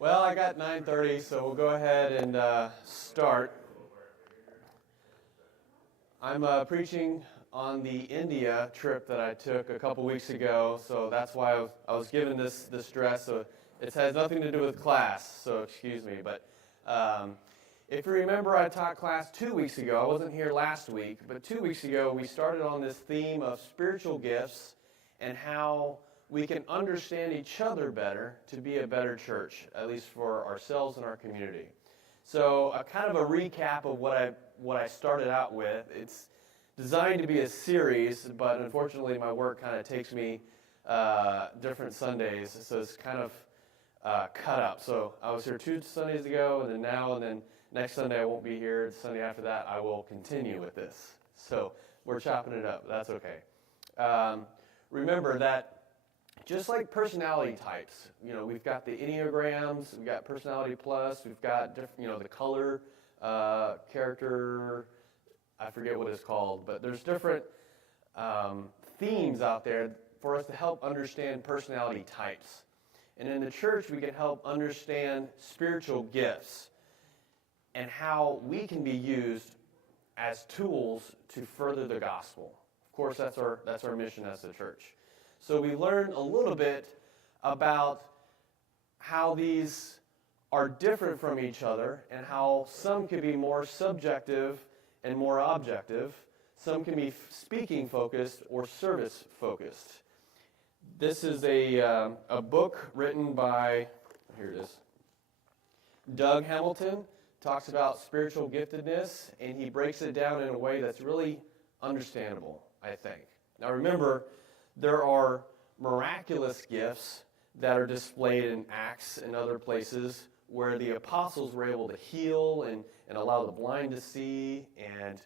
Well, I got 9:30, so we'll go ahead and start. I'm preaching on the India trip that I took a couple weeks ago, so that's why I was given this dress. So it has nothing to do with class, so excuse me. But if you remember, I taught class 2 weeks ago. I wasn't here last week, but 2 weeks ago we started on this theme of spiritual gifts and how we can understand each other better to be a better church, at least for ourselves and our community. So a kind of a recap of what I started out with. It's designed to be a series, but unfortunately my work kind of takes me different Sundays, so it's kind of cut up. So I was here 2 Sundays ago, and then next Sunday I won't be here. The Sunday after that I will continue with this. So we're chopping it up. That's okay. Remember that just like personality types, we've got the Enneagrams, we've got Personality Plus, we've got different, the color, character, I forget what it's called, but there's different themes out there for us to help understand personality types. And in the church, we can help understand spiritual gifts and how we can be used as tools to further the gospel. Of course, that's our mission as a church. So we learned a little bit about how these are different from each other and how some could be more subjective and more objective. Some can be speaking focused or service focused. This is a book written by, here it is, Doug Hamilton. Talks about spiritual giftedness, and he breaks it down in a way that's really understandable, I think. Now remember, there are miraculous gifts that are displayed in Acts and other places where the apostles were able to heal and allow the blind to see, and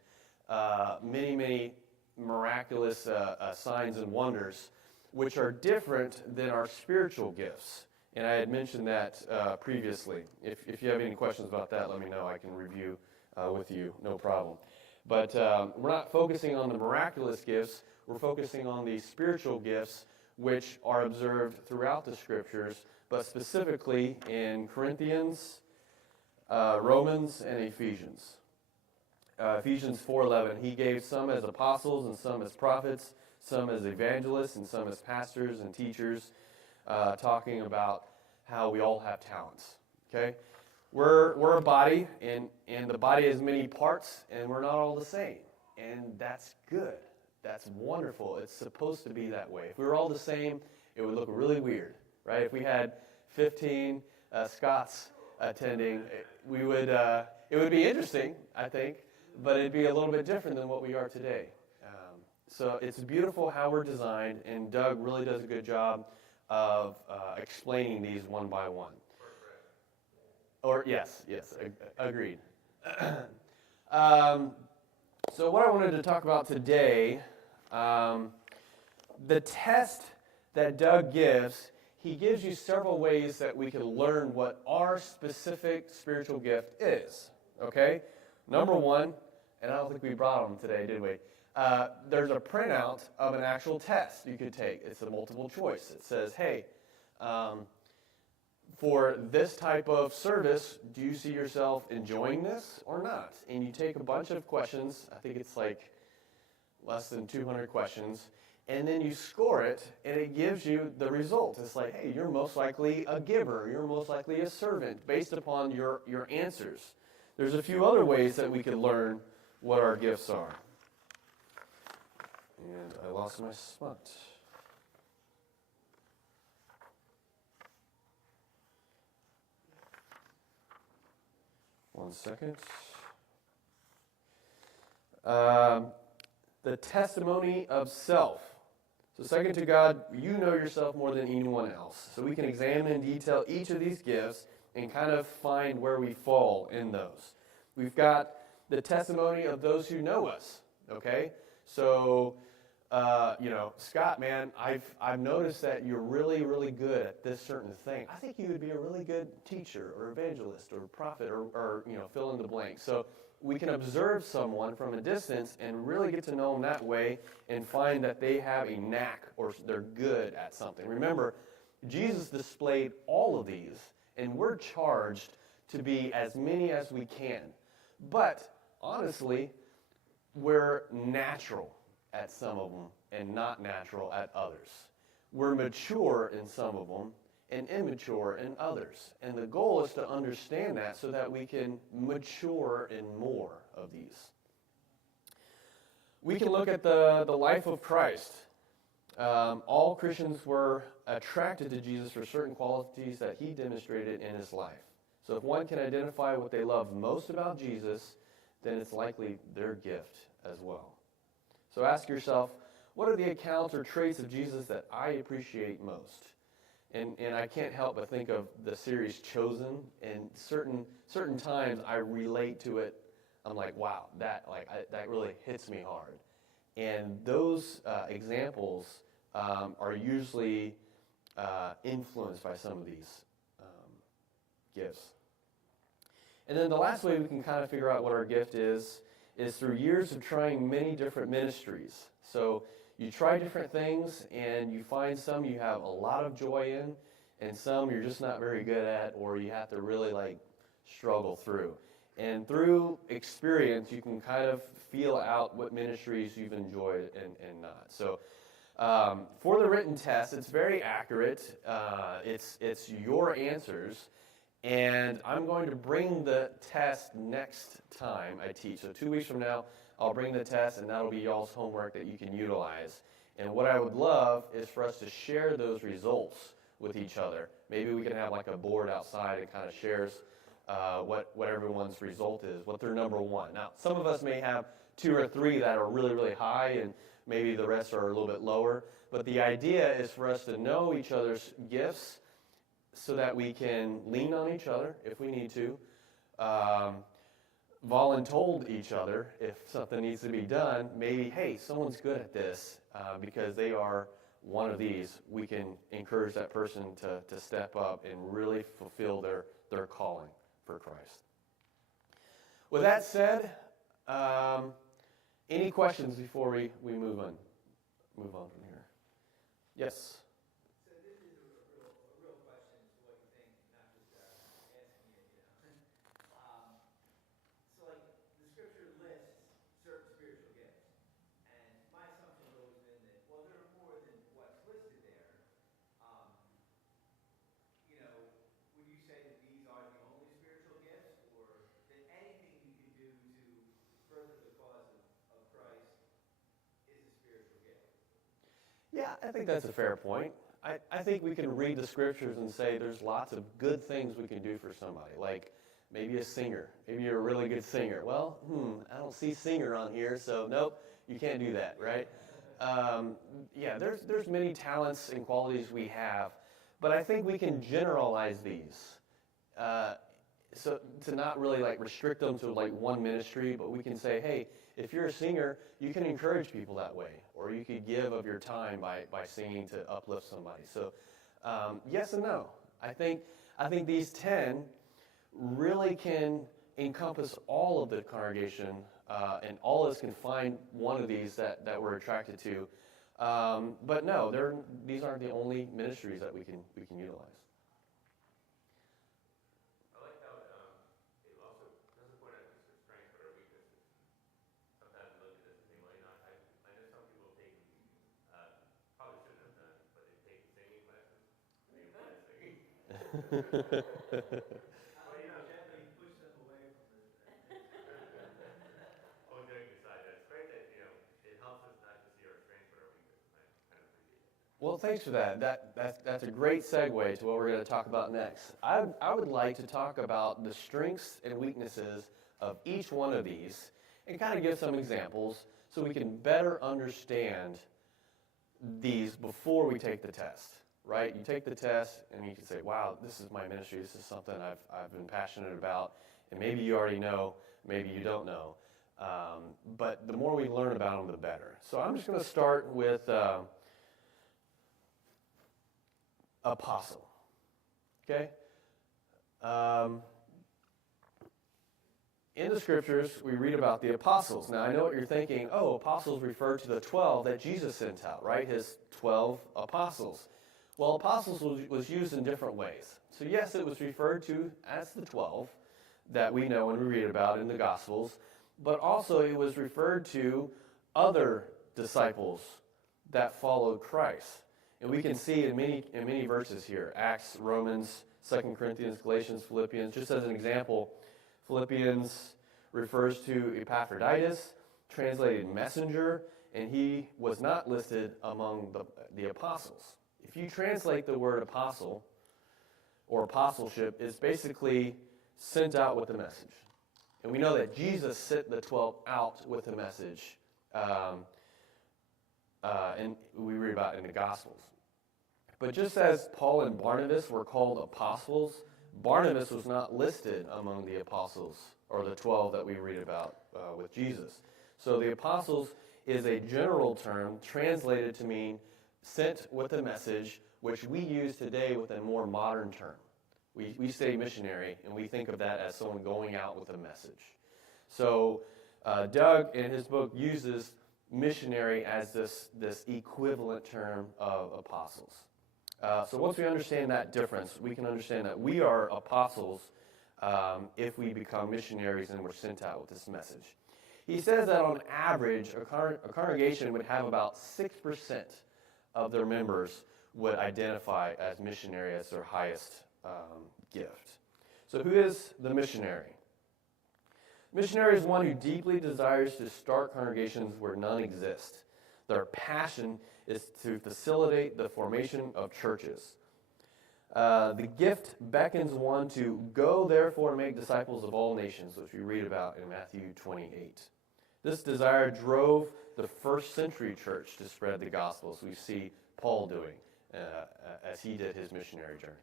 many, many miraculous signs and wonders, which are different than our spiritual gifts. And I had mentioned that previously. If you have any questions about that, let me know. I can review with you, no problem. But we're not focusing on the miraculous gifts. We're focusing on the spiritual gifts, which are observed throughout the Scriptures, but specifically in Corinthians, Romans, and Ephesians. Ephesians 4:11, he gave some as apostles and some as prophets, some as evangelists and some as pastors and teachers, talking about how we all have talents. Okay, we're a body, and the body has many parts, and we're not all the same, and that's good. That's wonderful. It's supposed to be that way. If we were all the same, it would look really weird, right? If we had 15 Scots attending, it would be interesting, I think, but it'd be a little bit different than what we are today. So it's beautiful how we're designed, and Doug really does a good job of explaining these one by one. Or yes, agreed. So what I wanted to talk about today, the test that Doug gives, he gives you several ways that we can learn what our specific spiritual gift is, okay? Number one, and I don't think we brought them today, did we? There's a printout of an actual test you could take. It's a multiple choice. It says, hey, for this type of service, do you see yourself enjoying this or not? And you take a bunch of questions. I think it's like less than 200 questions. And then you score it, and it gives you the result. It's like, hey, you're most likely a giver. You're most likely a servant based upon your answers. There's a few other ways that we could learn what our gifts are. And I lost my spot. One second. The testimony of self. So second to God, you know yourself more than anyone else. So we can examine in detail each of these gifts and kind of find where we fall in those. We've got the testimony of those who know us, okay? So, Scott, man, I've noticed that you're really, really good at this certain thing. I think you would be a really good teacher or evangelist or prophet or fill in the blank. So we can observe someone from a distance and really get to know them that way and find that they have a knack or they're good at something. Remember, Jesus displayed all of these And we're charged to be as many as we can. But honestly, we're natural at some of them and not natural at others. We're mature in some of them and immature in others. And the goal is to understand that so that we can mature in more of these. We can look at the life of Christ. All Christians were attracted to Jesus for certain qualities that he demonstrated in his life. So if one can identify what they love most about Jesus, then it's likely their gift as well. So ask yourself, what are the accounts or traits of Jesus that I appreciate most? And I can't help but think of the series Chosen, and certain times I relate to it. I'm like, wow, that really hits me hard. And those examples are usually influenced by some of these gifts. And then the last way we can kind of figure out what our gift is through years of trying many different ministries. So you try different things, and you find some you have a lot of joy in, and some you're just not very good at, or you have to really struggle through. And through experience, you can kind of feel out what ministries you've enjoyed and not. So for the written test, it's very accurate. It's your answers. And I'm going to bring the test next time I teach. So 2 weeks from now, I'll bring the test, and that'll be y'all's homework that you can utilize. And what I would love is for us to share those results with each other. Maybe we can have a board outside that kind of shares what everyone's result is, what their number one. Now, some of us may have 2 or 3 that are really, really high, and maybe the rest are a little bit lower. But the idea is for us to know each other's gifts so that we can lean on each other if we need to, voluntold each other if something needs to be done. Maybe, hey, someone's good at this because they are one of these. We can encourage that person to step up and really fulfill their calling for Christ. With that said, any questions before we move on from here? Yes. Yeah, I think that's a fair point. I think we can read the scriptures and say there's lots of good things we can do for somebody, like maybe a singer. Maybe you're a really good singer. Well, I don't see singer on here, so nope, you can't do that, right? Yeah, there's many talents and qualities we have, but I think we can generalize these. So to not really restrict them to one ministry, but we can say, hey, if you're a singer, you can encourage people that way, or you could give of your time by singing to uplift somebody. So yes and no. I think these 10 really can encompass all of the congregation, and all of us can find one of these that we're attracted to. But no, these aren't the only ministries that we can utilize. Well, gently push them away from this. All joking aside, it's great that it helps us not to see our strengths but our weaknesses. I kind of appreciate that. Well, thanks for that. That's a great segue to what we're going to talk about next. I would like to talk about the strengths and weaknesses of each one of these and kind of give some examples so we can better understand these before we take the test. Right? You take the test and you can say, wow, this is my ministry. This is something I've been passionate about. And maybe you already know, maybe you don't know. But the more we learn about them, the better. So I'm just going to start with apostle. Okay? In the scriptures, we read about the apostles. Now, I know what you're thinking. Oh, apostles refer to the 12 that Jesus sent out, right? His 12 apostles. Well, apostles was used in different ways. So yes, it was referred to as the 12 that we know and we read about in the Gospels, but also it was referred to other disciples that followed Christ. And we can see in many verses here, Acts, Romans, 2 Corinthians, Galatians, Philippians. Just as an example, Philippians refers to Epaphroditus, translated messenger, and he was not listed among the apostles. If you translate the word apostle or apostleship, it's basically sent out with the message. And we know that Jesus sent the 12 out with the message, and we read about it in the Gospels. But just as Paul and Barnabas were called apostles, Barnabas was not listed among the apostles or the 12 that we read about with Jesus. So the apostles is a general term translated to mean sent with a message, which we use today with a more modern term. We say missionary, and we think of that as someone going out with a message. So Doug, in his book, uses missionary as this equivalent term of apostles. So once we understand that difference, we can understand that we are apostles if we become missionaries and we're sent out with this message. He says that on average, a congregation would have about 6% of their members would identify as missionary as their highest gift. So who is the missionary? Missionary is one who deeply desires to start congregations where none exist. Their passion is to facilitate the formation of churches. The gift beckons one to go, therefore, and make disciples of all nations, which we read about in Matthew 28. This desire drove the first century church to spread the gospel, as we see Paul doing as he did his missionary journeys.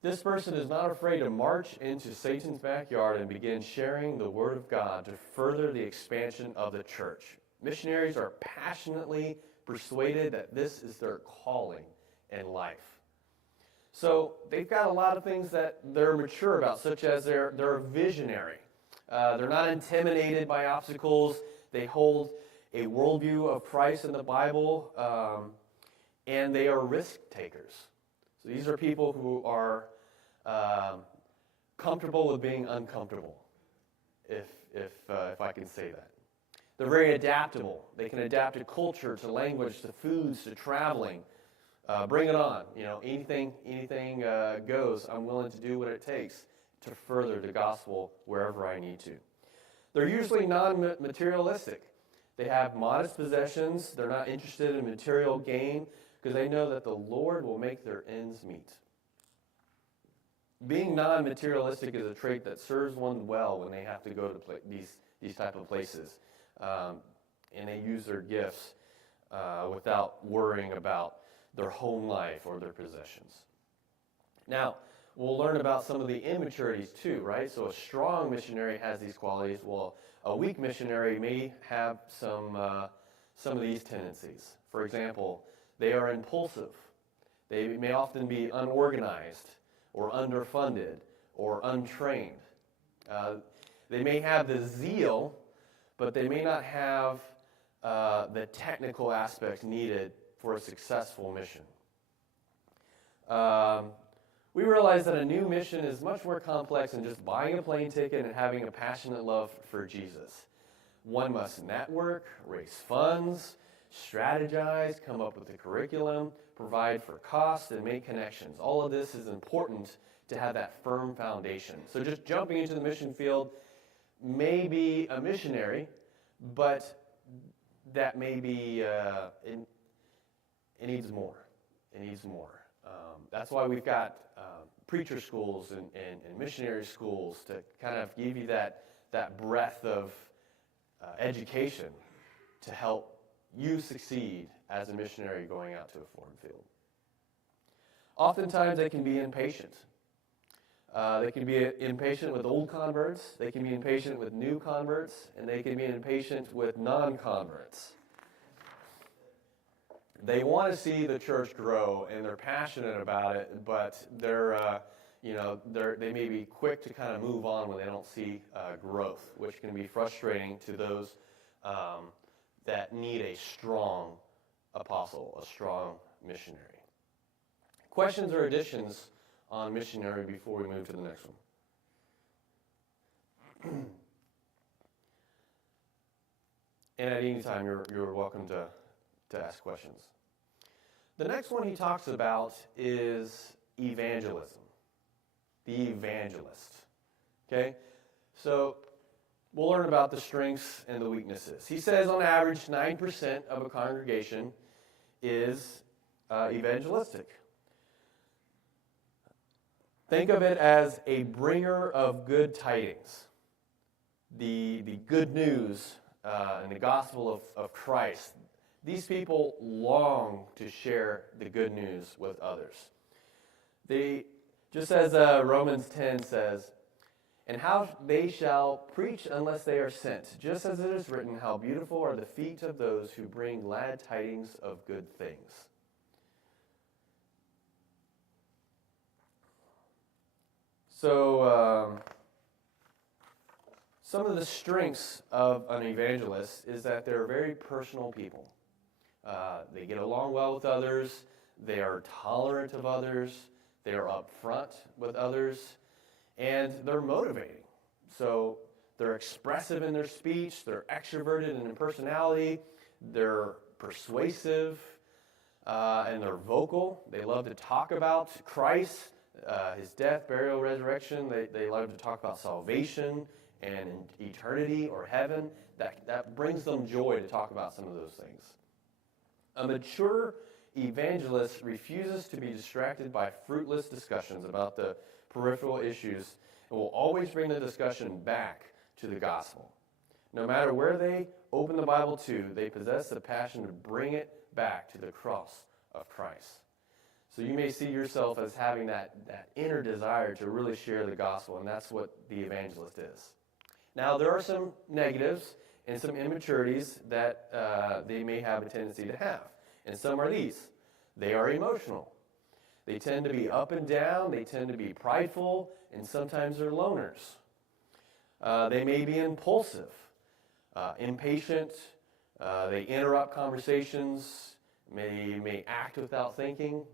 This person is not afraid to march into Satan's backyard and begin sharing the word of God to further the expansion of the church. Missionaries are passionately persuaded that this is their calling in life. So they've got a lot of things that they're mature about, such as they're visionary. They're not intimidated by obstacles. They hold a worldview of Christ in the Bible, and they are risk takers. So these are people who are comfortable with being uncomfortable, if I can say that. They're very adaptable. They can adapt to culture, to language, to foods, to traveling. Bring it on. Anything goes. I'm willing to do what it takes to further the gospel wherever I need to. They're usually non-materialistic. They have modest possessions. They're not interested in material gain because they know that the Lord will make their ends meet. Being non-materialistic is a trait that serves one well when they have to go to these type of places. And they use their gifts without worrying about their home life or their possessions. Now, we'll learn about some of the immaturities too, right? So a strong missionary has these qualities, while a weak missionary may have some of these tendencies. For example, they are impulsive. They may often be unorganized or underfunded or untrained. They may have the zeal, but they may not have the technical aspects needed for a successful mission. We realize that a new mission is much more complex than just buying a plane ticket and having a passionate love for Jesus. One must network, raise funds, strategize, come up with a curriculum, provide for cost, and make connections. All of this is important to have that firm foundation. So just jumping into the mission field may be a missionary, but that may be, it needs more. It needs more. That's why we've got preacher schools and missionary schools to kind of give you that breadth of education to help you succeed as a missionary going out to a foreign field. Oftentimes they can be impatient. They can be impatient with old converts, they can be impatient with new converts, and they can be impatient with non-converts. They want to see the church grow, and they're passionate about it, but they may be quick to kind of move on when they don't see growth, which can be frustrating to those that need a strong apostle, a strong missionary. Questions or additions on missionary before we move to the next one? And at any time, you're welcome to ask questions. The next one he talks about is evangelism. The evangelist. Okay? So we'll learn about the strengths and the weaknesses. He says on average 9% of a congregation is evangelistic. Think of it as a bringer of good tidings. The good news and the gospel of Christ. These people long to share the good news with others. They, just as Romans 10 says, and how they shall preach unless they are sent, just as it is written, how beautiful are the feet of those who bring glad tidings of good things. So, some of the strengths of an evangelist is that they're very personal people. They get along well with others. They are tolerant of others. They are upfront with others. And they're motivating. So they're expressive in their speech. They're extroverted in their personality. They're persuasive. And they're vocal. They love to talk about Christ, his death, burial, resurrection. They love to talk about salvation and eternity or heaven. That brings them joy to talk about some of those things. A mature evangelist refuses to be distracted by fruitless discussions about the peripheral issues and will always bring the discussion back to the gospel. No matter where they open the Bible to, they possess the passion to bring it back to the cross of Christ. So you may see yourself as having that inner desire to really share the gospel, and that's what the evangelist is. Now, there are some negatives and some immaturities that they may have a tendency to have. And some are these. They are emotional. They tend to be up and down. They tend to be prideful. And sometimes they're loners. They may be impulsive, impatient. They interrupt conversations. May act without thinking.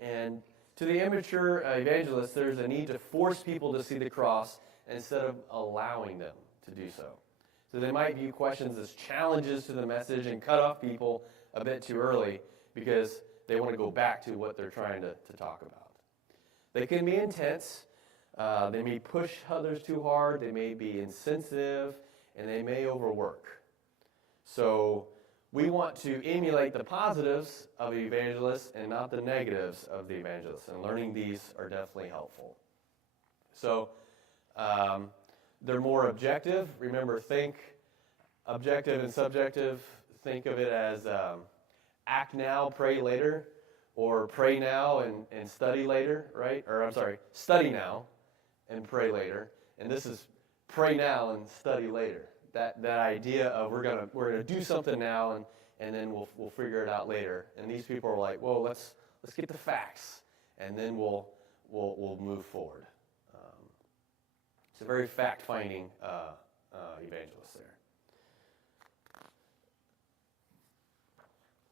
And to the immature evangelist, there's a need to force people to see the cross instead of allowing them to do so. So they might view questions as challenges to the message and cut off people a bit too early because they want to go back to what they're trying to talk about. They can be intense. They may push others too hard. They may be insensitive, and they may overwork. So we want to emulate the positives of the evangelist and not the negatives of the evangelist. And learning these are definitely helpful. So they're more objective. Remember, think objective and subjective. Think of it as act now, pray later, or pray now and study later, right? Or I'm sorry, study now and pray later. And this is pray now and study later. That idea of we're gonna do something now and then we'll figure it out later. And these people are like, well, let's get the facts and then we'll move forward. It's a very fact-finding evangelist there.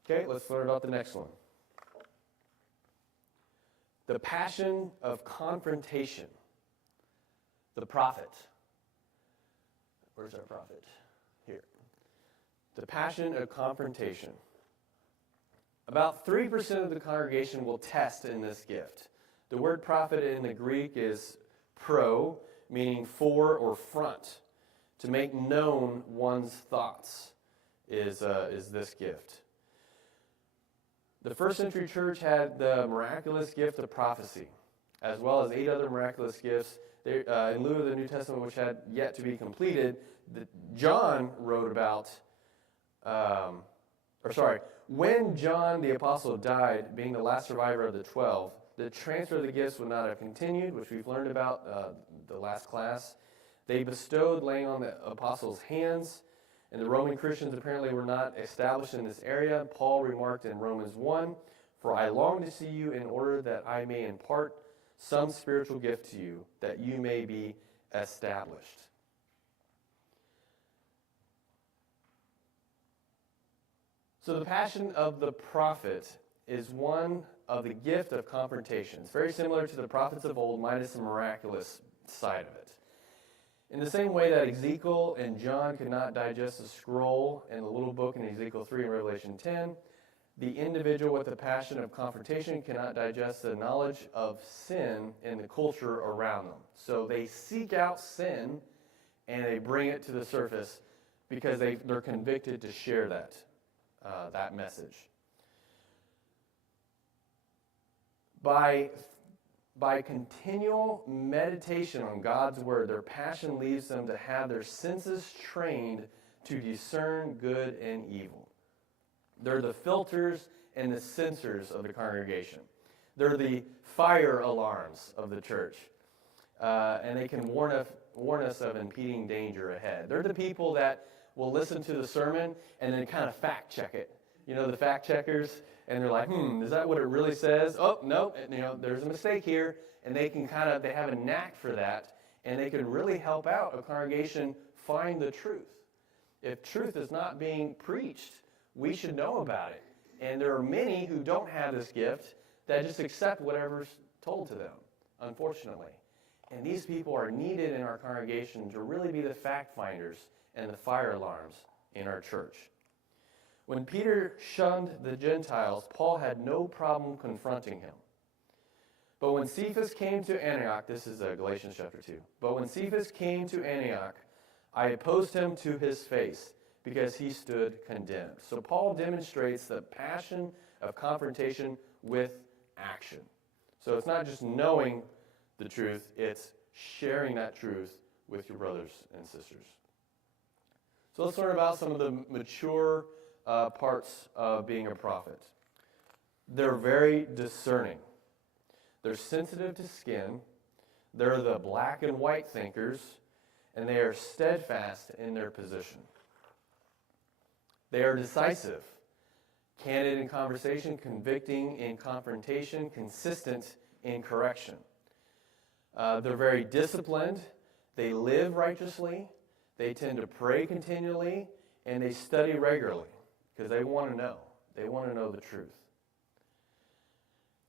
Okay, let's learn about the next one. The passion of confrontation. The prophet. Where's our prophet? Here. The passion of confrontation. About 3% of the congregation will test in this gift. The word prophet in the Greek is pro, meaning for or front. To make known one's thoughts is this gift. The first century church had the miraculous gift of prophecy, as well as 8 other miraculous gifts. In lieu of the New Testament, which had yet to be completed, John wrote about, when John the Apostle died, being the last survivor of the 12, the transfer of the gifts would not have continued, which we've learned about the last class. They bestowed laying on the apostles' hands, and the Roman Christians apparently were not established in this area. Paul remarked in Romans 1, "For I long to see you in order that I may impart some spiritual gift to you, that you may be established." So the passion of the prophet is one of the gift of confrontation. It's very similar to the prophets of old, minus the miraculous side of it. In the same way that Ezekiel and John could not digest a scroll in the little book in Ezekiel 3 and Revelation 10, the individual with the passion of confrontation cannot digest the knowledge of sin in the culture around them. So they seek out sin and they bring it to the surface because they're convicted to share that message. By continual meditation on God's word, their passion leads them to have their senses trained to discern good and evil. They're the filters and the sensors of the congregation. They're the fire alarms of the church. And they can warn us of impending danger ahead. They're the people that will listen to the sermon and then kind of fact check it. You know, the fact checkers, and they're like, is that what it really says? Oh, no, there's a mistake here. And they have a knack for that, and they can really help out a congregation find the truth. If truth is not being preached, we should know about it. And there are many who don't have this gift that just accept whatever's told to them, unfortunately. And these people are needed in our congregation to really be the fact finders and the fire alarms in our church. When Peter shunned the Gentiles, Paul had no problem confronting him. But when Cephas came to Antioch, this is Galatians chapter 2. But when Cephas came to Antioch, I opposed him to his face because he stood condemned. So Paul demonstrates the passion of confrontation with action. So it's not just knowing the truth, it's sharing that truth with your brothers and sisters. So let's learn about some of the mature parts of being a prophet. They're very discerning. They're sensitive to skin. They're the black and white thinkers, and they are steadfast in their position. They are decisive, candid in conversation, convicting in confrontation, consistent in correction. They're very disciplined. They live righteously. They tend to pray continually, and they study regularly because they want to know. They want to know the truth.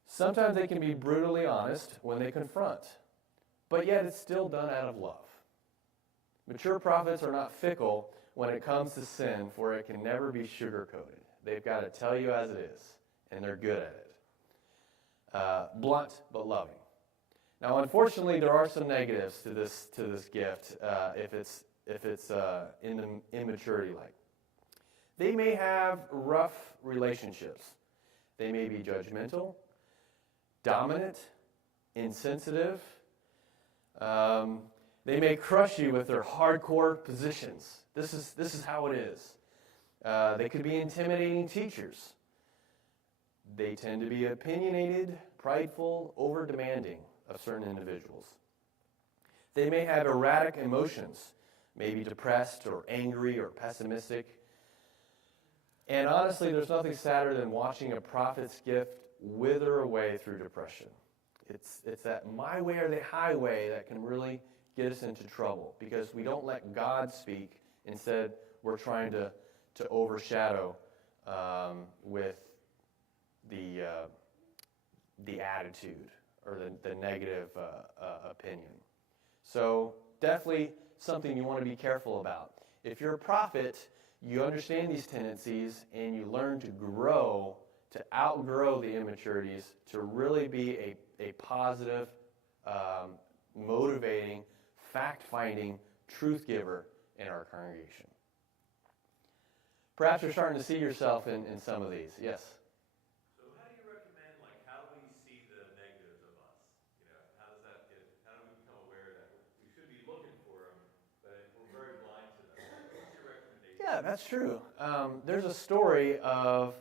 Sometimes they can be brutally honest when they confront, but yet it's still done out of love. Mature prophets are not fickle when it comes to sin, for it can never be sugar-coated. They've got to tell you as it is, and they're good at it. Blunt but loving. Now, unfortunately, there are some negatives to this gift if it's in the immaturity like. They may have rough relationships. They may be judgmental, dominant, insensitive. They may crush you with their hardcore positions. This is how it is. They could be intimidating teachers. They tend to be opinionated, prideful, over-demanding of certain individuals. They may have erratic emotions, maybe depressed or angry or pessimistic. And honestly, there's nothing sadder than watching a prophet's gift wither away through depression. It's that my way or the highway that can really get us into trouble because we don't let God speak. Instead, we're trying to overshadow with the attitude or the negative opinion. So definitely something you want to be careful about. If you're a prophet, you understand these tendencies and you learn to grow, to outgrow the immaturities, to really be a positive, motivating, fact-finding truth giver in our congregation. Perhaps you're starting to see yourself in some of these. Yes? So how do you recommend, how do we see the negatives of us? How do we become aware that we should be looking for them, but we're very blind to them? What's your recommendation? Yeah, that's true. There's a story of,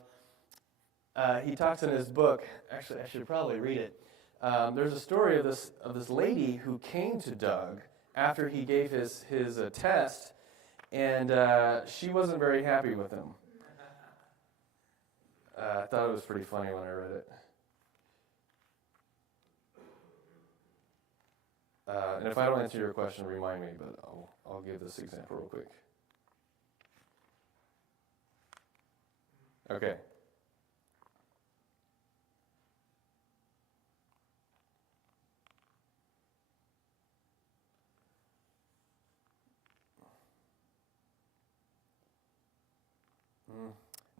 he talks in his book, actually I should probably read it. There's a story of this lady who came to Doug after he gave his test, and she wasn't very happy with him. I thought it was pretty funny when I read it. And if I don't answer your question, remind me, but I'll give this example real quick. Okay.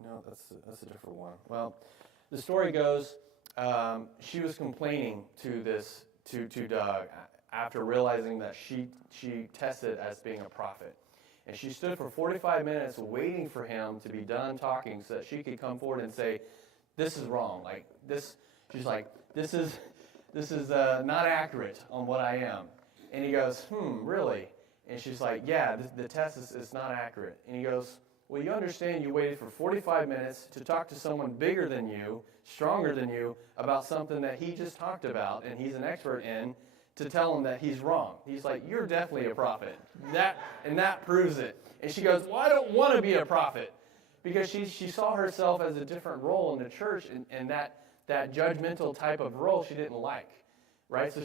No, that's a different one. Well, the story goes, she was complaining to Doug after realizing that she tested as being a prophet. And she stood for 45 minutes waiting for him to be done talking so that she could come forward and say, this is wrong. Like this, she's like, this is not accurate on what I am. And he goes, really? And she's like, yeah, the test is not accurate. And he goes, well, you understand you waited for 45 minutes to talk to someone bigger than you, stronger than you, about something that he just talked about and he's an expert in, to tell him that he's wrong. He's like, you're definitely a prophet. That proves it. And she goes, well, I don't want to be a prophet. Because she saw herself as a different role in the church, and that judgmental type of role she didn't like. Right? So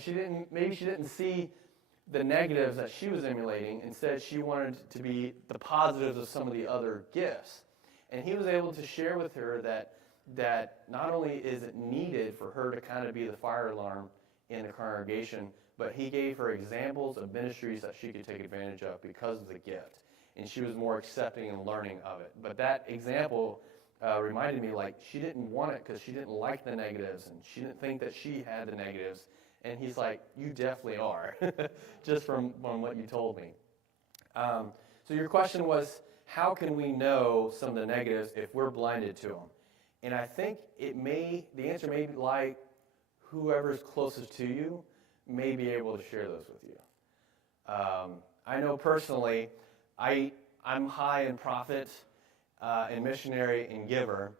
maybe she didn't see the negatives that she was emulating. Instead, she wanted to be the positives of some of the other gifts. And he was able to share with her that not only is it needed for her to kind of be the fire alarm in the congregation, but he gave her examples of ministries that she could take advantage of because of the gift. And she was more accepting and learning of it. But that example reminded me, like, she didn't want it because she didn't like the negatives, and she didn't think that she had the negatives. And he's like, you definitely are, just from what you told me. So your question was, how can we know some of the negatives if we're blinded to them? And I think the answer may lie whoever's closest to you may be able to share those with you. I know personally, I'm high in prophet, and missionary and giver,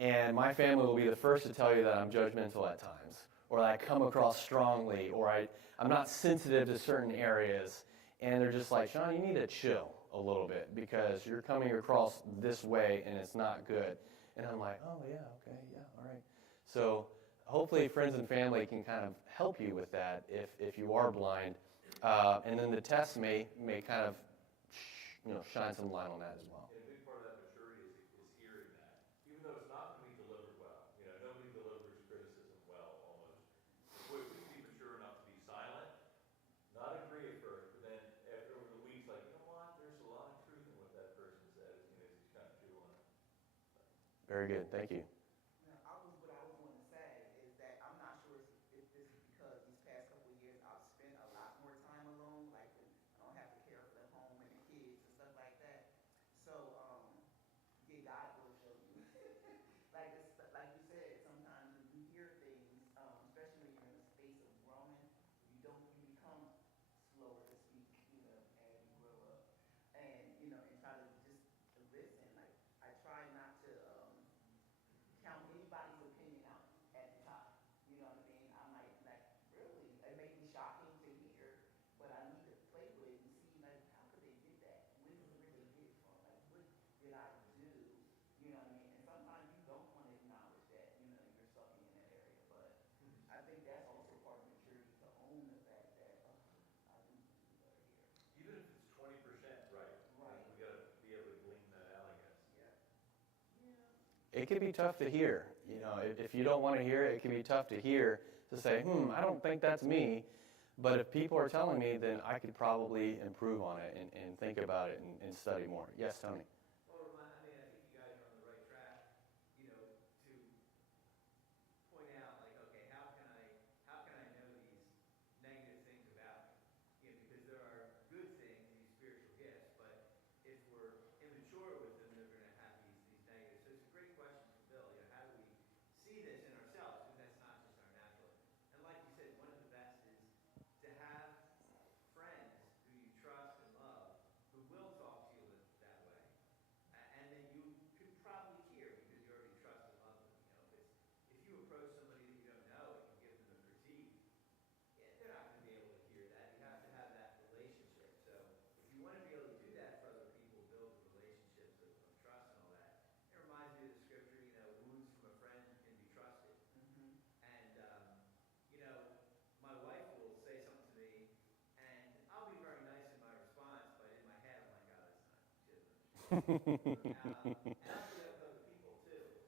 and my family will be the first to tell you that I'm judgmental at times, or that I come across strongly, or I'm not sensitive to certain areas, and they're just like, Sean, you need to chill a little bit because you're coming across this way and it's not good. And I'm like, oh yeah, okay, yeah, all right. So hopefully friends and family can kind of help you with that if you are blind, and then the test may kind of shine some light on that as well. And a big part of that maturity is hearing that. Even though it's not going to be delivered well. Nobody delivers criticism well, almost. If we can be mature enough to be silent, not agree at first, but then after over the weeks, like, you know what, there's a lot of truth in what that person says, just kind of chew on it. Very good, thank you. What I was going to say is that I'm not sure if this is because these past couple of years I've spent a lot more time alone, like when I don't have to care for the home and the kids and stuff like that. So, yeah, God will show you. Like you said, sometimes when you hear things, especially when you're in a space of growing, you become slower to speak, as you grow up, and try to just listen. Like I try not to count anybody's opinion out at the top. You know what I mean? I might like really. It may be shocking to hear, but I need to play with it and see like how could they get that? Where did they get it from? Like what did I do? You know what I mean? And sometimes you don't want to acknowledge that you're sucking in that area, but I think that's also part of maturity to own the fact that I do need to do better here. Even if it's 20% right. Right. We got to be able to glean that out, I guess. Yeah. Yeah. It can be tough to hear. If you don't want to hear it, it can be tough to hear, to say, I don't think that's me. But if people are telling me, then I could probably improve on it and think about it and study more. Yes, Tony? Well, I think you guys are on the right track, to point out, like, okay, how can I know these negative things about me? Because there are good things, these spiritual gifts, but if we're immature with them, they're going to have these negatives. So it's a great question for Bill. How do we see this in ourselves? Because that's not just our natural. And like you said, one of the best is to have friends who you trust and love who will talk to you that way, and then you could probably hear because you already trust and love them. If you approach somebody that you don't know and you give them a critique, they're not going to be able to hear that. You have to have that relationship. So if you want to be able to do that for other people, build the relationships of trust and all that. It reminds me of the scripture, wounds from a friend can be trusted. Mm-hmm. And my wife will say something to me, and I'll be very nice in my response, but in my head I'm like, oh, that's not. She doesn't understand. And I'll do that with other people too.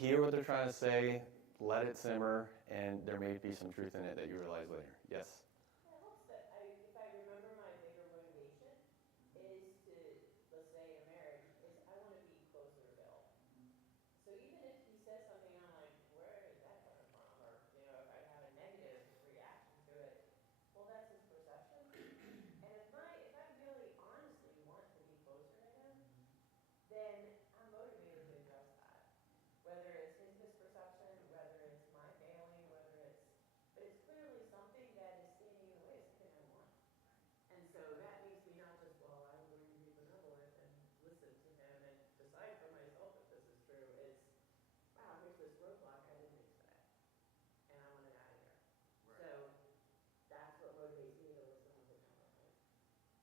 hear what they're trying to say, let it simmer, and there may be some truth in it that you realize later. Yes? It helps that if I remember my bigger motivation is to, let's say in a marriage, is I want to be closer to Bill. So even if he says something, I'm like, where is that coming from? Or, if I have a negative reaction to it, well, that's his perception. And if I really honestly want to be closer to him, then I'm motivated to address that. Whether it's his misperception, whether it's my failing, but it's clearly something that is standing in the way of something I want. And so that makes me not just, well, I'm going to be benevolent and listen to him and decide for myself if this is true. It's, wow, here's this roadblock I didn't expect, and I want it out of here. So that's what motivates me to listen with a compromise.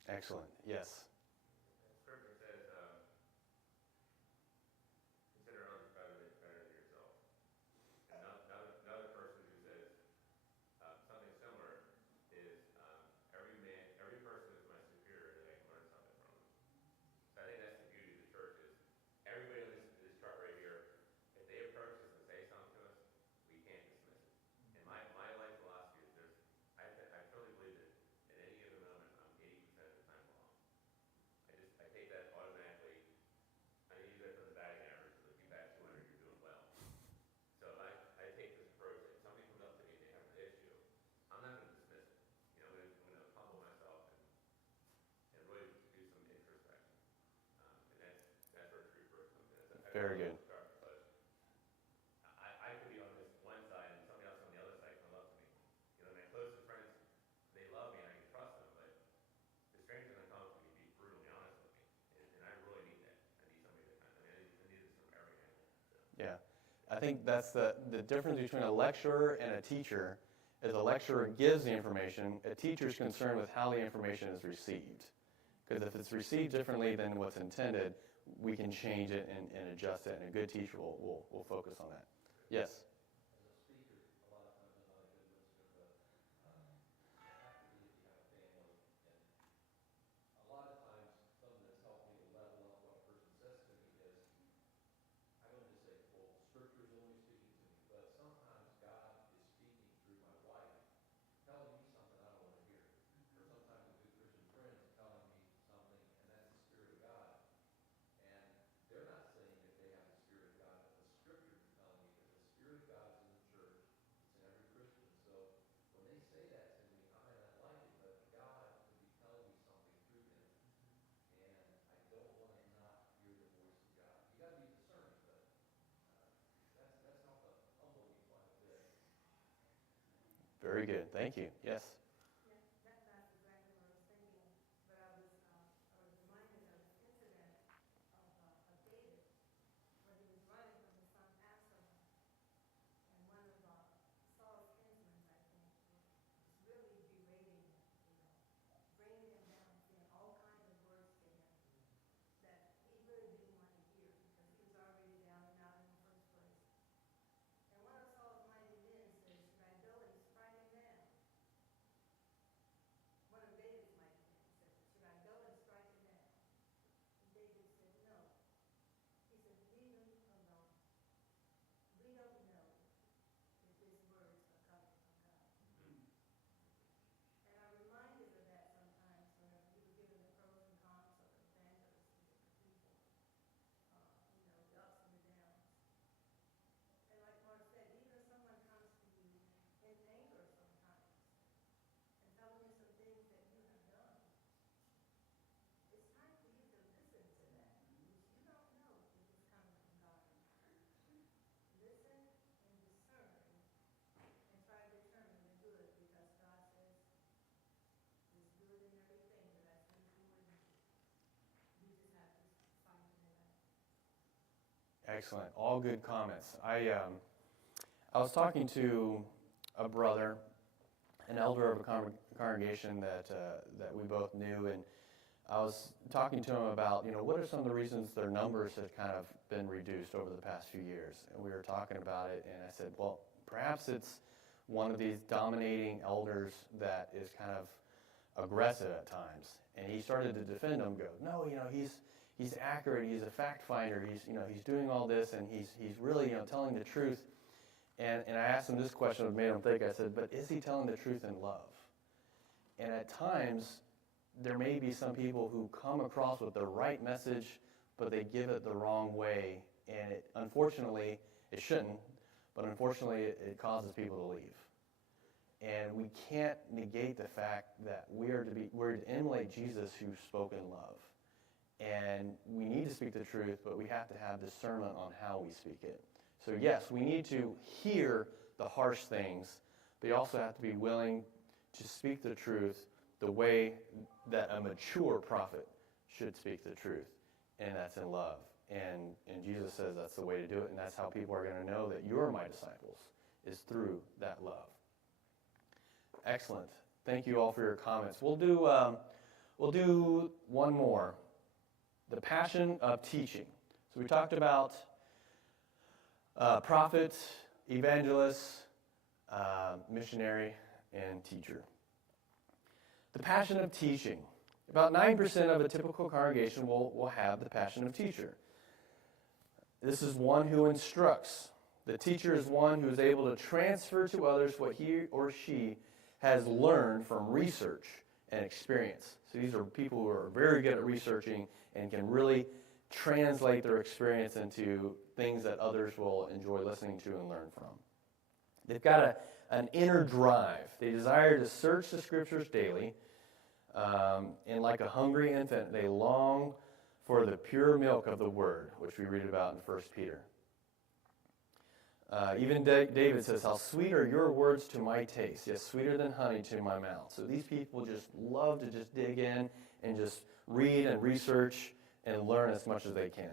Excellent. Yes. Scripture says, consider others better than yourself. And another person who says something similar is every person is my superior that I can learn something from. So I think that's the beauty of the church is everybody on this chart right here, if they approach us and say something to us, we can't dismiss it. And my life philosophy is I truly believe that at any given moment I'm 80% of the time wrong. I take that automatically. I use it for the batting average. So if you bat 200, you're doing well. So I take this approach. If somebody comes up to me and they have an issue, I'm not going to dismiss it. I'm going to humble myself and really do some introspection. And that's where true growth comes in. Very good. But I could be on this one side and somebody else on the other side come up to me. My closest friends, they love me and I can trust them, but the stranger's going to come up to me and be brutally honest with me. And I really need that. I need somebody that I need this from every angle. So. Yeah. I think that's the difference between a lecturer and a teacher is a lecturer gives the information. A teacher's concerned with how the information is received. Because if it's received differently than what's intended, we can change it and adjust it, and a good teacher will focus on that. Yes? As a speaker, a lot of times I'm not a good listener, but you have to be if you have a family. And a lot of times, something that's helped me to level up what a person says to me is, I don't just say, well, Scripture is only speaking to me, but sometimes God is speaking through my wife, telling me something I don't want to hear. Or sometimes a good Christian friend is telling me something, and that's the Spirit of God. And they're not saying that they have the Spirit of God, but the Scripture is telling me that the Spirit of God is in the church. It's in every Christian. So when they say that to me, I might not like it, but God could be telling me something through them. And I don't want to not hear the voice of God. You got to be discerning, but that's helped to humble me quite a bit. Very good. Thank you. Yes? Yeah, that's exactly what I was thinking. But I was reminded of an incident of David when he was running from his son Absalom. And one of Saul's kinsmen, I think, was really berating him, bringing him down, saying all kinds of words to him that he really didn't want to hear because he was already down and out in the first place. And one of Saul's mighty men says, should I go and strike him down? One of David's mighty men said, should I go and strike him down? And David said, no. He said, leave him alone. We don't know if his words are coming from God. And I'm reminded of that sometimes whenever you were given the pros and cons of evangelists to different people, the ups and the downs. And like Mark said, even if someone comes to you in anger sometimes and telling you some things that you have done, it's time for you to listen to that because you don't know if it's coming from God. Listen and discern and try to determine the good because God says there's good in everything that I send forward. You just have to find it out. Excellent. All good comments. I was talking to a brother, an elder of a congregation that we both knew, and I was talking to him about, what are some of the reasons their numbers have kind of been reduced over the past few years? And we were talking about it, and I said, well, perhaps it's one of these dominating elders that is kind of aggressive at times. And he started to defend him, go, no, he's accurate, he's a fact finder, he's doing all this, and he's really telling the truth. And I asked him this question, it made him think. I said, but is he telling the truth in love? And at times, there may be some people who come across with the right message, but they give it the wrong way. And unfortunately, it shouldn't, but unfortunately, it causes people to leave. And we can't negate the fact that we're to emulate Jesus, who spoke in love. And we need to speak the truth, but we have to have discernment on how we speak it. So yes, we need to hear the harsh things, but you also have to be willing to speak the truth the way that a mature prophet should speak the truth, and that's in love. And Jesus says that's the way to do it, and that's how people are going to know that you're my disciples, is through that love. Excellent. Thank you all for your comments. We'll do one more. The passion of teaching. So we talked about prophet, evangelist, missionary, and teacher. The passion of teaching. About 9% of a typical congregation will have the passion of teacher. This is one who instructs. The teacher is one who is able to transfer to others what he or she has learned from research and experience. So these are people who are very good at researching and can really translate their experience into things that others will enjoy listening to and learn from. They've got an inner drive. They desire to search the scriptures daily, and like a hungry infant, they long for the pure milk of the word, which we read about in 1 Peter. Even David says, how sweet are your words to my taste, yes, sweeter than honey to my mouth. So these people just love to just dig in and just read and research and learn as much as they can.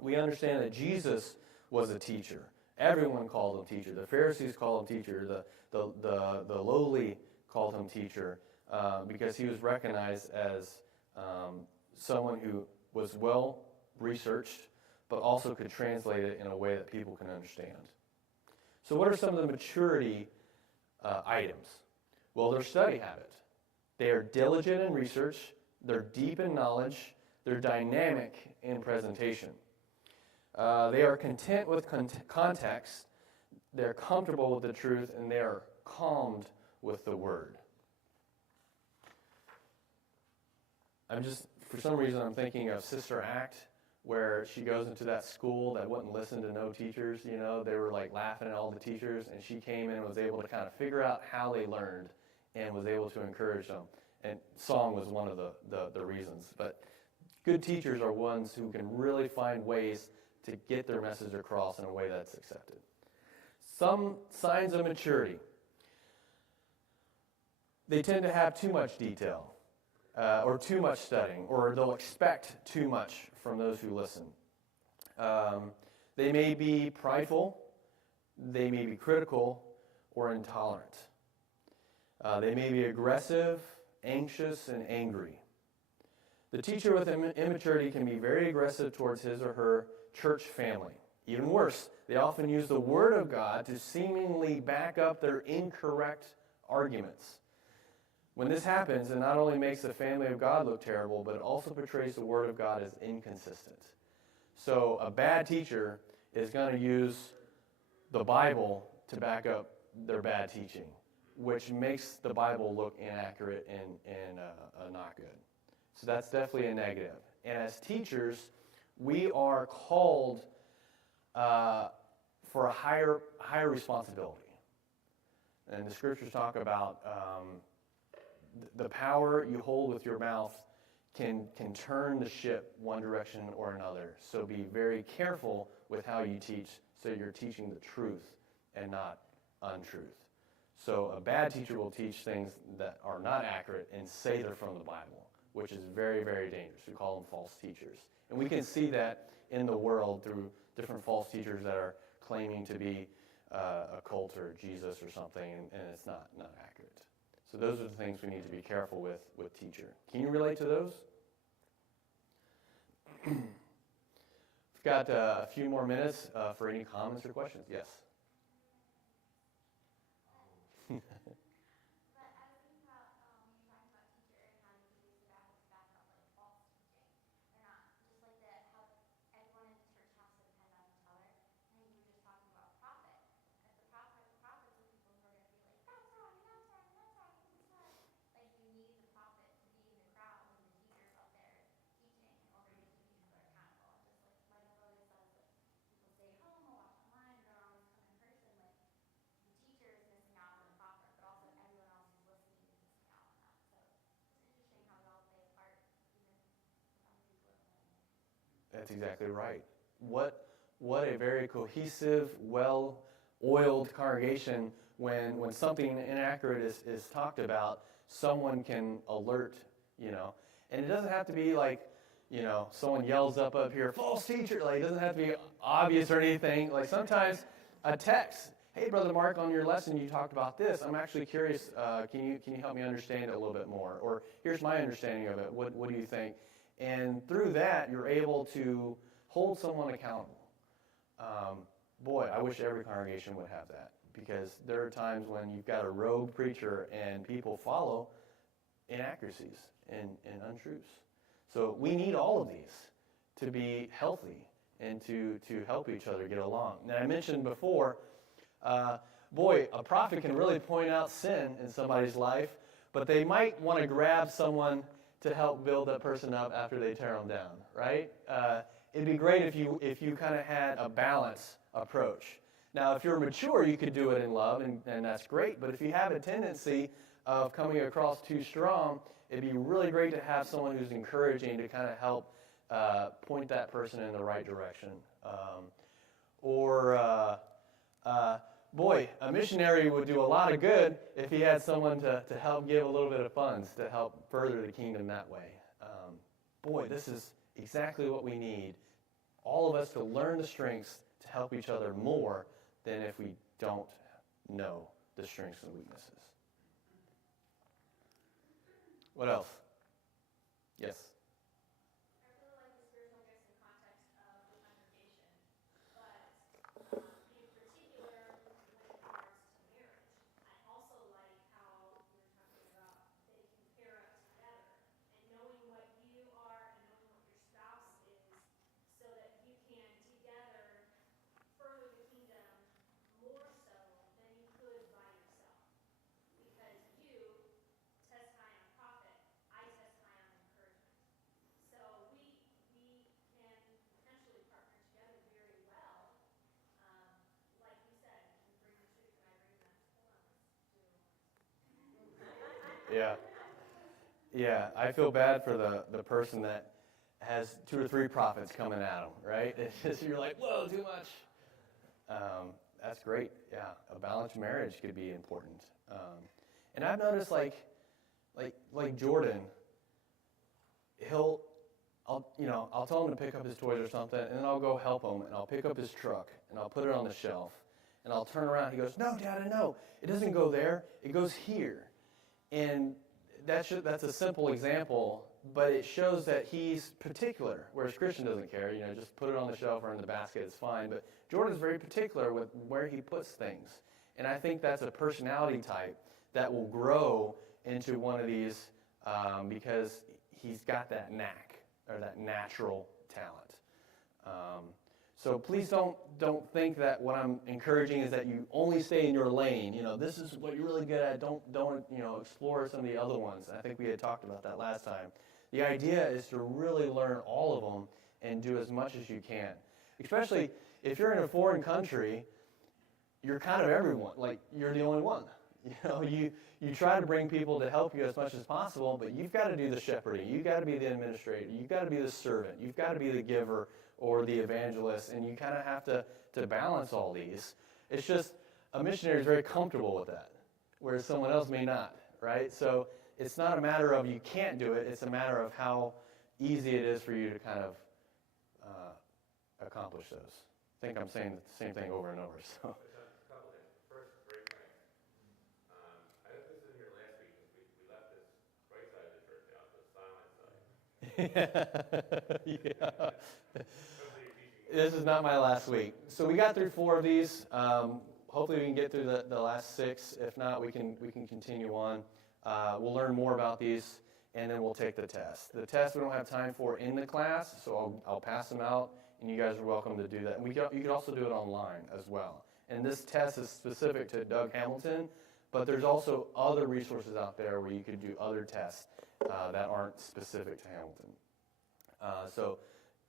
We understand that Jesus was a teacher. Everyone called him teacher. The Pharisees called him teacher. The lowly called him teacher because he was recognized as someone who was well researched, but also could translate it in a way that people can understand. So what are some of the maturity items? Well, their study habit. They are diligent in research. They're deep in knowledge. They're dynamic in presentation. They are content with context. They're comfortable with the truth, and they are calmed with the word. For some reason, I'm thinking of Sister Act, where she goes into that school that wouldn't listen to no teachers. They were like laughing at all the teachers, and she came in and was able to kind of figure out how they learned and was able to encourage them. And song was one of the reasons. But good teachers are ones who can really find ways to get their message across in a way that's accepted. Some signs of maturity. They tend to have too much detail. Or too much studying, or they'll expect too much from those who listen. They may be prideful, they may be critical, or intolerant. They may be aggressive, anxious, and angry. The teacher with immaturity can be very aggressive towards his or her church family. Even worse, they often use the Word of God to seemingly back up their incorrect arguments. When this happens, it not only makes the family of God look terrible, but it also portrays the Word of God as inconsistent. So a bad teacher is going to use the Bible to back up their bad teaching, which makes the Bible look inaccurate and not good. So that's definitely a negative. And as teachers, we are called for a higher responsibility. And the scriptures talk about the power you hold with your mouth can turn the ship one direction or another. So be very careful with how you teach, so you're teaching the truth and not untruth. So a bad teacher will teach things that are not accurate and say they're from the Bible, which is very, very dangerous. We call them false teachers. And we can see that in the world through different false teachers that are claiming to be a cult or Jesus or something, and it's not accurate. So those are the things we need to be careful with teacher. Can you relate to those? We've got a few more minutes for any comments or questions. Yes? That's exactly right. What a very cohesive, well-oiled congregation when something inaccurate is talked about, someone can alert, And it doesn't have to be like, someone yells up here, false teacher. Like, it doesn't have to be obvious or anything. Like, sometimes a text, hey, Brother Mark, on your lesson you talked about this. I'm actually curious. Can you help me understand it a little bit more? Or here's my understanding of it. What do you think? And through that, you're able to hold someone accountable. Boy, I wish every congregation would have that, because there are times when you've got a rogue preacher and people follow inaccuracies and untruths. So we need all of these to be healthy and to help each other get along. Now, I mentioned before, a prophet can really point out sin in somebody's life, but they might want to grab someone to help build that person up after they tear them down, right? It'd be great if you kind of had a balanced approach. Now, if you're mature, you could do it in love, and that's great. But if you have a tendency of coming across too strong, it'd be really great to have someone who's encouraging to kind of help point that person in the right direction. A missionary would do a lot of good if he had someone to help give a little bit of funds to help further the kingdom that way. This is exactly what we need. All of us to learn the strengths to help each other more than if we don't know the strengths and weaknesses. What else? Yes. I really like the spiritual gifts in context of the congregation, but in particular, when it regards to marriage, I also like how you were talking about they can pair up together and knowing what you are and knowing what your spouse is, so that you can together further the kingdom more so than you could by yourself. Because you test high on profit, I test high on encouragement. So we can potentially partner together very well. Like you said, you bring the truth and I bring the, hold on, let's do Yeah. Yeah, I feel bad for the person that has 2 or 3 prophets coming at them, right? It's just, you're like, whoa, too much. That's great. Yeah, a balanced marriage could be important. And I've noticed, like Jordan, I'll tell him to pick up his toys or something, and then I'll go help him, and I'll pick up his truck, and I'll put it on the shelf, and I'll turn around, and he goes, no, Dad, I know. It doesn't go there. It goes here. And that's a simple example, but it shows that he's particular, whereas Christian doesn't care. Just put it on the shelf or in the basket, it's fine. But Jordan's very particular with where he puts things. And I think that's a personality type that will grow into one of these because he's got that knack or that natural talent. So please don't think that what I'm encouraging is that you only stay in your lane. This is what you're really good at. Don't explore some of the other ones. I think we had talked about that last time. The idea is to really learn all of them and do as much as you can. Especially if you're in a foreign country, you're kind of everyone. Like, you're the only one. You try to bring people to help you as much as possible, but you've got to do the shepherding. You've got to be the administrator. You've got to be the servant. You've got to be the giver or the evangelist, and you kind of have to balance all these. It's just a missionary is very comfortable with that, whereas someone else may not, right? So it's not a matter of you can't do it. It's a matter of how easy it is for you to kind of accomplish those. I think I'm saying the same thing over and over. So. A couple things. First, great point. I left this in here last week because we left this right side of the church out, the silent side. Yeah. This is not my last week. So we got through 4 of these. Hopefully we can get through the last 6. If not, we can continue on. We'll learn more about these, and then we'll take the test. The test we don't have time for in the class, so I'll pass them out, and you guys are welcome to do that. And you can also do it online as well. And this test is specific to Doug Hamilton, but there's also other resources out there where you could do other tests that aren't specific to Hamilton. So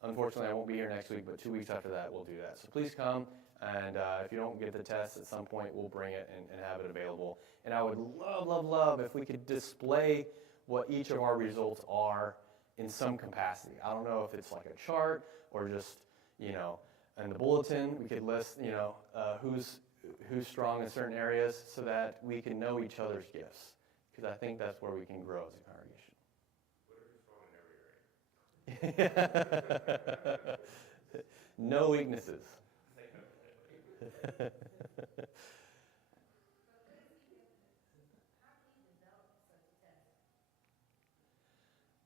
unfortunately, I won't be here next week, but 2 weeks after that, we'll do that. So please come, and if you don't get the test at some point, we'll bring it and have it available. And I would love if we could display what each of our results are in some capacity. I don't know if it's like a chart or just, in the bulletin we could list, who's strong in certain areas so that we can know each other's gifts. Because I think that's where we can grow as a congregation. What if you're strong in every area? No weaknesses.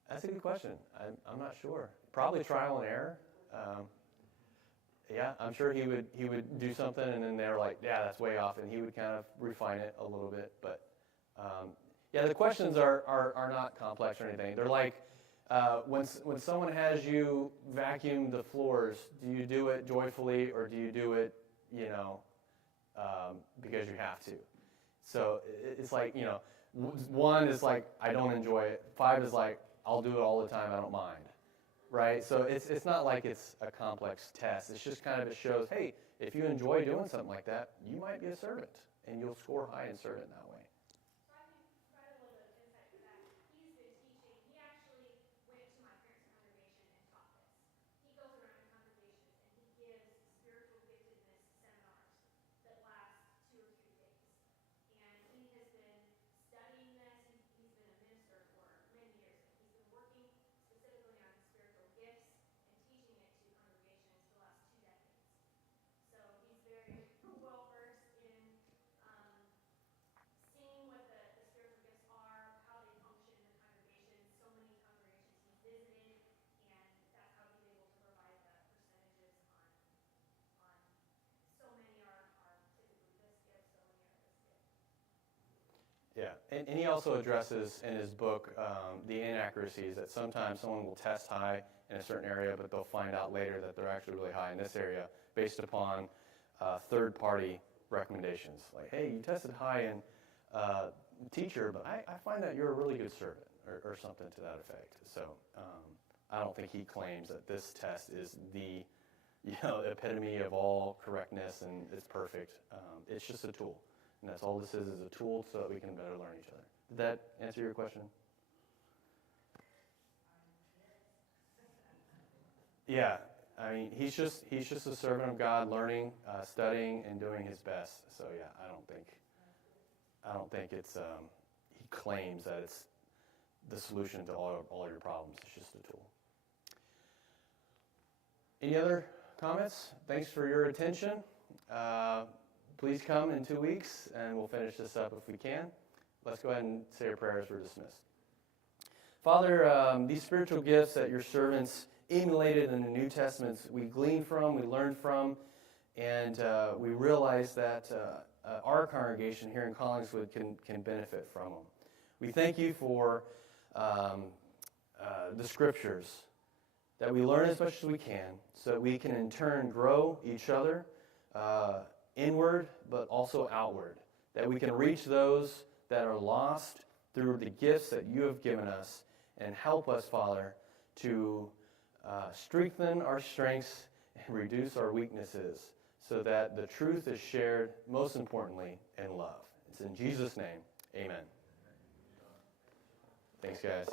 That's a good question. I'm not sure. Probably trial and error. Yeah, I'm sure he would do something, and then they're like, yeah, that's way off, and he would kind of refine it a little bit. But yeah, the questions are not complex or anything. They're like when someone has you vacuum the floors, do you do it joyfully or do you do it, because you have to? So it's like, 1 is like, I don't enjoy it. 5 is like, I'll do it all the time, I don't mind. Right? So it's not like it's a complex test. It's just kind of, it shows, hey, if you enjoy doing something like that, you might be a servant, and you'll score high in servant that way. So I can provide a little bit of insight for that. He's been teaching. He actually went to my parents' congregation and taught this. He goes around to congregations and he gives spiritual giftedness seminars that last 2 or 3 days. And he has been studying this. He's been a minister for many years, but he's been working specifically on spiritual gifts and teaching it to congregations for the last 2 decades. So he's very well versed in seeing what the spiritual gifts are, how they function in the congregation. So many congregations he's visited, and that's how he's able to provide the percentages on so many are typically this gift, so many are this gift. Yeah, and he also addresses in his book the inaccuracies that sometimes someone will test high in a certain area, but they'll find out later that they're actually really high in this area based upon third-party recommendations. Like, hey, you tested high in teacher, but I find that you're a really good servant, or something to that effect. So I don't think he claims that this test is the epitome of all correctness and it's perfect. It's just a tool. And that's all this is a tool so that we can better learn each other. Did that answer your question? Yeah, I mean, he's just a servant of God, learning, studying, and doing his best. So yeah, I don't think it's he claims that it's the solution to all your problems. It's just a tool. Any other comments? Thanks for your attention. Please come in 2 weeks, and we'll finish this up if we can. Let's go ahead and say our prayers. We're dismissed. Father, these spiritual gifts that your servants emulated in the New Testament, we glean from, we learn from, and we realize that our congregation here in Collingswood can benefit from them. We thank you for the Scriptures, that we learn as much as we can, so that we can in turn grow each other inward, but also outward, that we can reach those that are lost through the gifts that you have given us, and help us, Father, to strengthen our strengths and reduce our weaknesses, so that the truth is shared, most importantly, in love. It's in Jesus' name, amen. Thanks, guys.